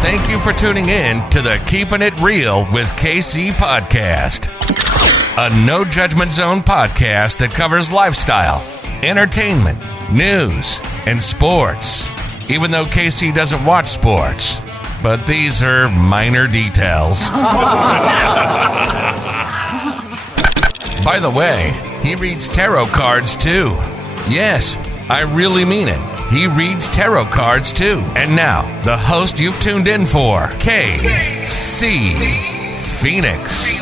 Thank you for tuning in to the Keeping It Real with KC podcast, a no judgment zone podcast that covers lifestyle, entertainment, news, and sports. Even though KC doesn't watch sports, but these are minor details. By the way, he reads tarot cards too. Yes, I really mean it. He reads tarot cards too. And now, the host you've tuned in for, KC Phoenix.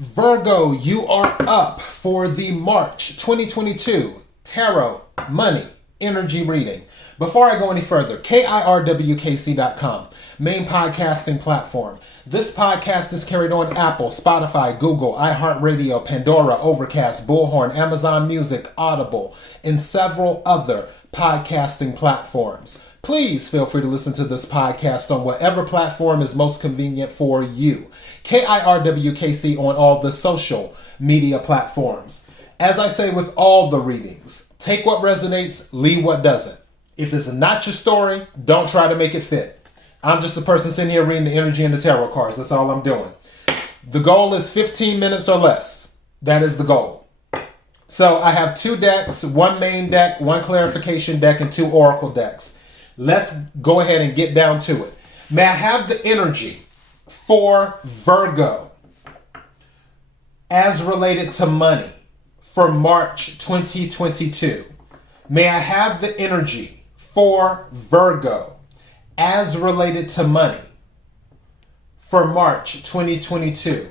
Virgo, you are up for the March 2022 Tarot Money Energy Reading. Before I go any further, KIRWKC.com, main podcasting platform. This podcast is carried on Apple, Spotify, Google, iHeartRadio, Pandora, Overcast, Bullhorn, Amazon Music, Audible, and several other podcasting platforms. Please feel free to listen to this podcast on whatever platform is most convenient for you. KIRWKC on all the social media platforms. As I say with all the readings, take what resonates, leave what doesn't. If it's not your story, don't try to make it fit. I'm just a person sitting here reading the energy and the tarot cards. That's all I'm doing. The goal is 15 minutes or less. That is the goal. So I have two decks, one main deck, one clarification deck, and two oracle decks. Let's go ahead and get down to it. May I have the energy for Virgo as related to money for March 2022? May I have the energy for Virgo as related to money for March 2022?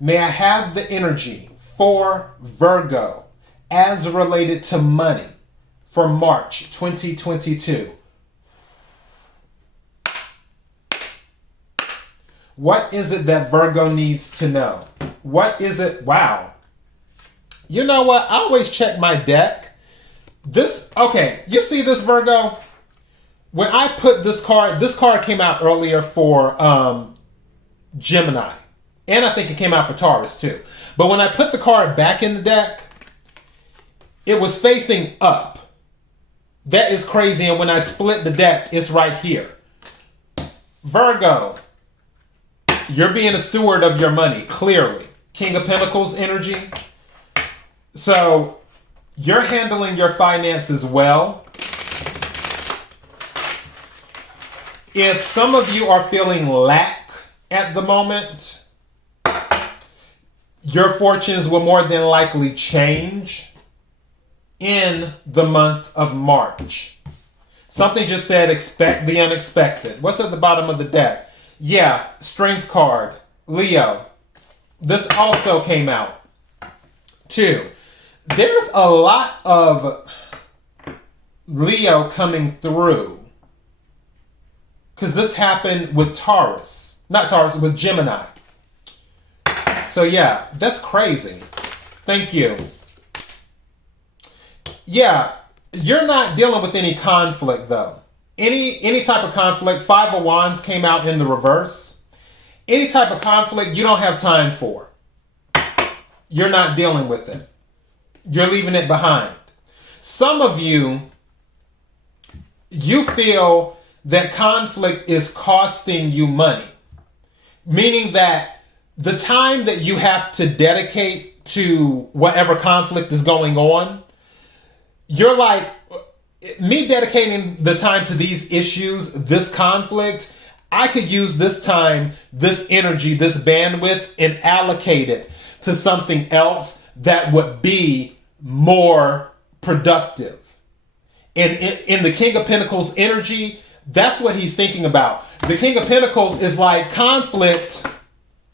May I have the energy for Virgo as related to money for March 2022? What is it that Virgo needs to know? What is it? Wow. You know what? I always check my deck. Okay, you see this, Virgo? When I put this card came out earlier for Gemini. And I think it came out for Taurus too. But when I put the card back in the deck, it was facing up. That is crazy. And when I split the deck, it's right here. Virgo, you're being a steward of your money, clearly. King of Pentacles energy. So you're handling your finances well. If some of you are feeling lack at the moment, your fortunes will more than likely change in the month of March. Something just said expect the unexpected. What's at the bottom of the deck? Yeah, strength card, Leo. This also came out too. There's a lot of Leo coming through because this happened with with Gemini. So yeah, that's crazy. Thank you. Yeah, you're not dealing with any conflict though. Any type of conflict. Five of Wands came out in the reverse. Any type of conflict you don't have time for. You're not dealing with it. You're leaving it behind. Some of you feel that conflict is costing you money. Meaning that the time that you have to dedicate to whatever conflict is going on, you're like, me dedicating the time to these issues, this conflict, I could use this time, this energy, this bandwidth, and allocate it to something else that would be more productive. And in the King of Pentacles energy, that's what he's thinking about. The King of Pentacles is like conflict,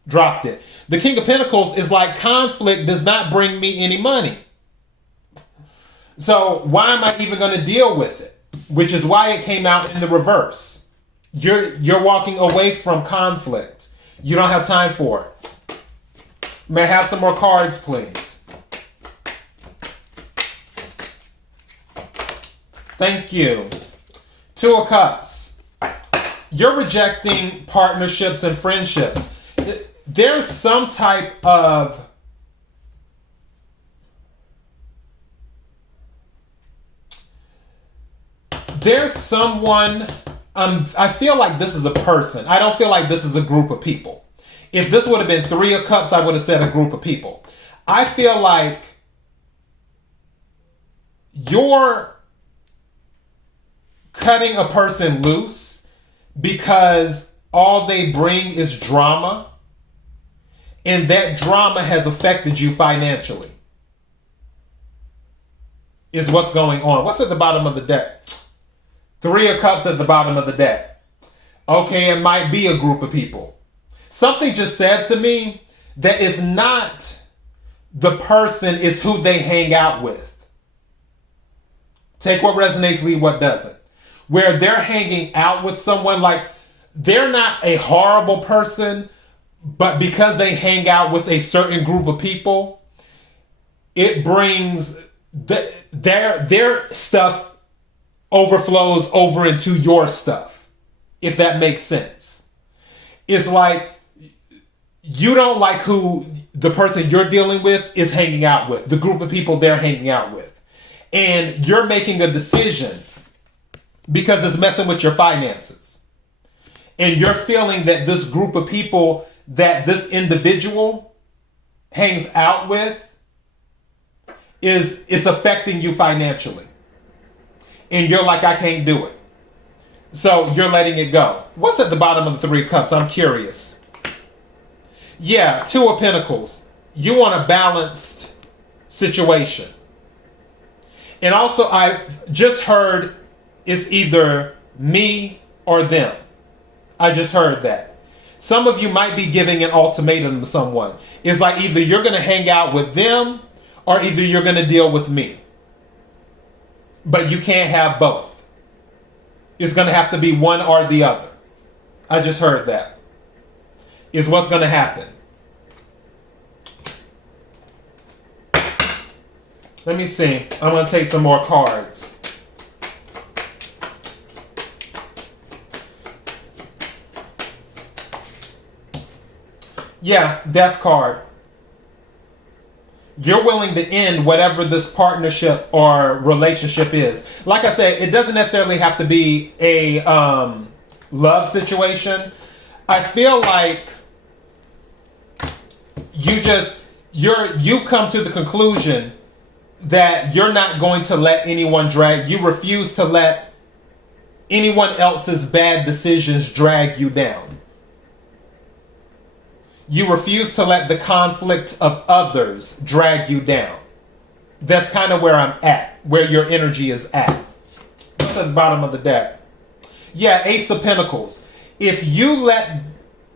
dropped it. The King of Pentacles is like conflict does not bring me any money. So why am I even going to deal with it? Which is why it came out in the reverse. You're walking away from conflict. You don't have time for it. May I have some more cards, please? Thank you. Two of Cups. You're rejecting partnerships and friendships. There's some type of there's someone, I feel like this is a person. I don't feel like this is a group of people. If this would have been 3 of Cups, I would have said a group of people. I feel like you're cutting a person loose because all they bring is drama, and that drama has affected you financially. Is what's going on. What's at the bottom of the deck? 3 of Cups at the bottom of the deck. Okay, it might be a group of people. Something just said to me that it's not the person, it's who they hang out with. Take what resonates, leave what doesn't. Where they're hanging out with someone, like they're not a horrible person, but because they hang out with a certain group of people, it brings their stuff overflows over into your stuff, if that makes sense. It's like you don't like who the person you're dealing with is hanging out with, the group of people they're hanging out with. And you're making a decision because it's messing with your finances. And you're feeling that this group of people that this individual hangs out with is affecting you financially. And you're like, I can't do it. So you're letting it go. What's at the bottom of the 3 of Cups? I'm curious. Yeah, 2 of Pentacles. You want a balanced situation. And also, I just heard it's either me or them. I just heard that. Some of you might be giving an ultimatum to someone. It's like either you're going to hang out with them or either you're going to deal with me. But you can't have both. It's going to have to be one or the other. I just heard that. Is what's going to happen. Let me see. I'm going to take some more cards. Yeah, Death card. You're willing to end whatever this partnership or relationship is. Like I said, it doesn't necessarily have to be a love situation. I feel like you've come to the conclusion that you're not going to let anyone drag. You refuse to let anyone else's bad decisions drag you down. You refuse to let the conflict of others drag you down. That's kind of where I'm at, where your energy is at. What's at the bottom of the deck? Yeah, Ace of Pentacles. If you let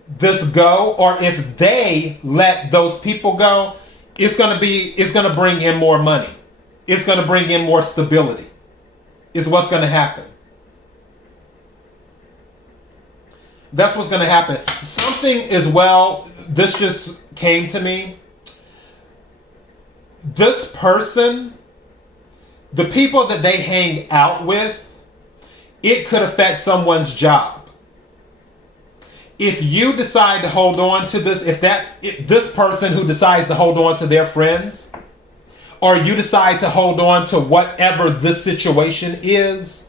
this go, or if they let those people go, it's gonna bring in more money. It's gonna bring in more stability. Is what's gonna happen. That's what's gonna happen. Something as well, this just came to me. This person, the people that they hang out with, it could affect someone's job. If you decide to hold on to this, this person who decides to hold on to their friends, or you decide to hold on to whatever this situation is,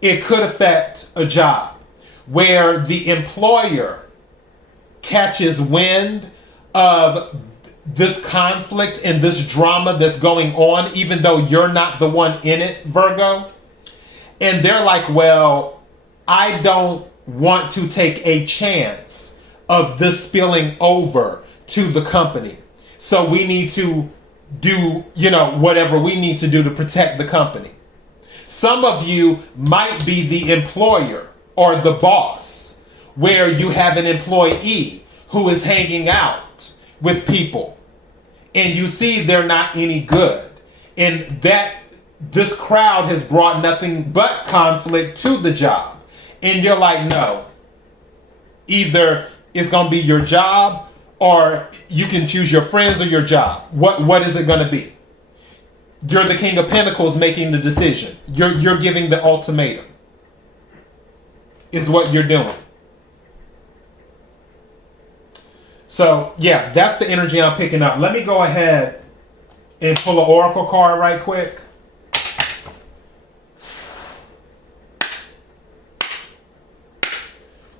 it could affect a job where the employer catches wind of this conflict and this drama that's going on, even though you're not the one in it, Virgo. And they're like, well, I don't want to take a chance of this spilling over to the company. So we need to do, whatever we need to do to protect the company. Some of you might be the employer or the boss, where you have an employee who is hanging out with people and you see they're not any good. And that this crowd has brought nothing but conflict to the job. And you're like, no, either it's going to be your job or you can choose your friends or your job. What is it going to be? You're the King of Pentacles making the decision. You're giving the ultimatum. Is what you're doing. So, yeah, that's the energy I'm picking up. Let me go ahead and pull an oracle card right quick.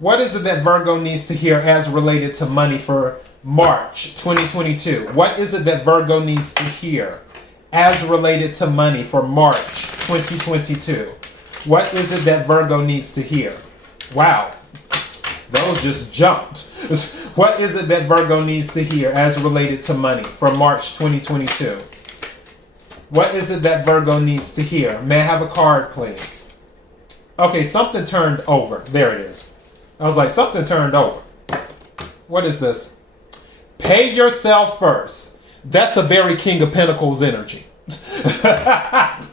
What is it that Virgo needs to hear as related to money for March 2022? What is it that Virgo needs to hear as related to money for March 2022? What is it that Virgo needs to hear? Wow, those just jumped. What is it that Virgo needs to hear as related to money for March 2022? What is it that Virgo needs to hear? May I have a card, please? Okay, something turned over. There it is. I was like, something turned over. What is this? Pay yourself first. That's a very King of Pentacles energy. That's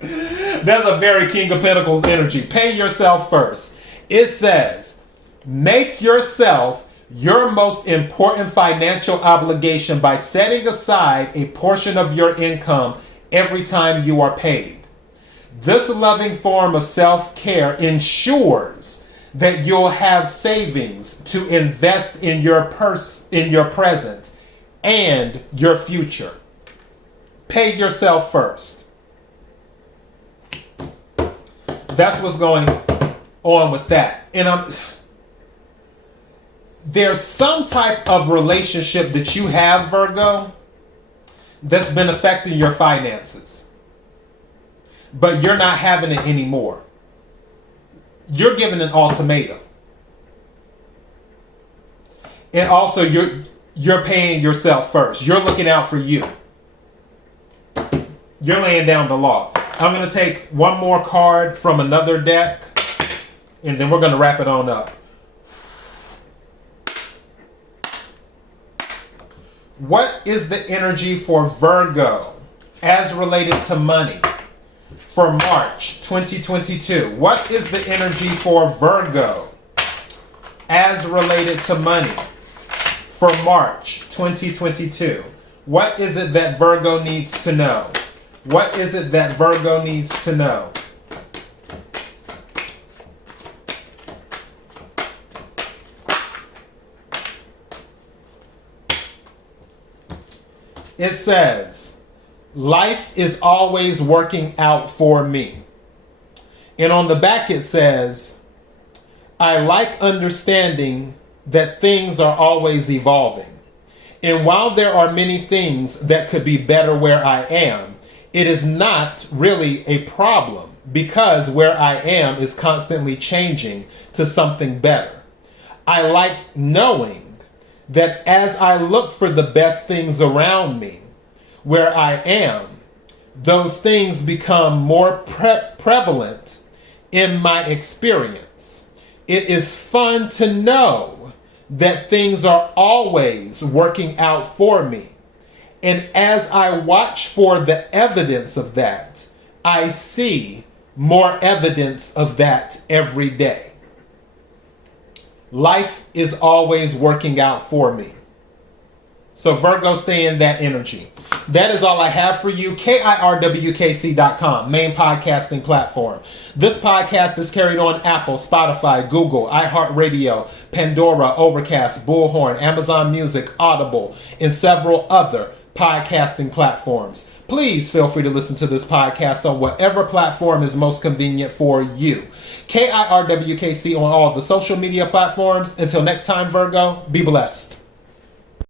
a very King of Pentacles energy. Pay yourself first. It says, make yourself your most important financial obligation by setting aside a portion of your income every time you are paid. This loving form of self-care ensures that you'll have savings to invest in your present and your future. Pay yourself first. That's what's going on with that. And there's some type of relationship that you have, Virgo, that's been affecting your finances. But you're not having it anymore. You're given an ultimatum. And also you're paying yourself first. You're looking out for you. You're laying down the law. I'm going to take one more card from another deck, and then we're going to wrap it on up. What is the energy for Virgo as related to money for March 2022? What is the energy for Virgo as related to money for March 2022? What is it that Virgo needs to know? What is it that Virgo needs to know? It says, life is always working out for me. And on the back it says, I like understanding that things are always evolving. And while there are many things that could be better where I am, it is not really a problem because where I am is constantly changing to something better. I like knowing that as I look for the best things around me, where I am, those things become more prevalent in my experience. It is fun to know that things are always working out for me. And as I watch for the evidence of that, I see more evidence of that every day. Life is always working out for me. So Virgo, stay in that energy. That is all I have for you. KIRWKC.com, main podcasting platform. This podcast is carried on Apple, Spotify, Google, iHeartRadio, Pandora, Overcast, Bullhorn, Amazon Music, Audible, and several other podcasting platforms. Please feel free to listen to this podcast on whatever platform is most convenient for you. KIRWKC on all the social media platforms. Until next time, Virgo, be blessed.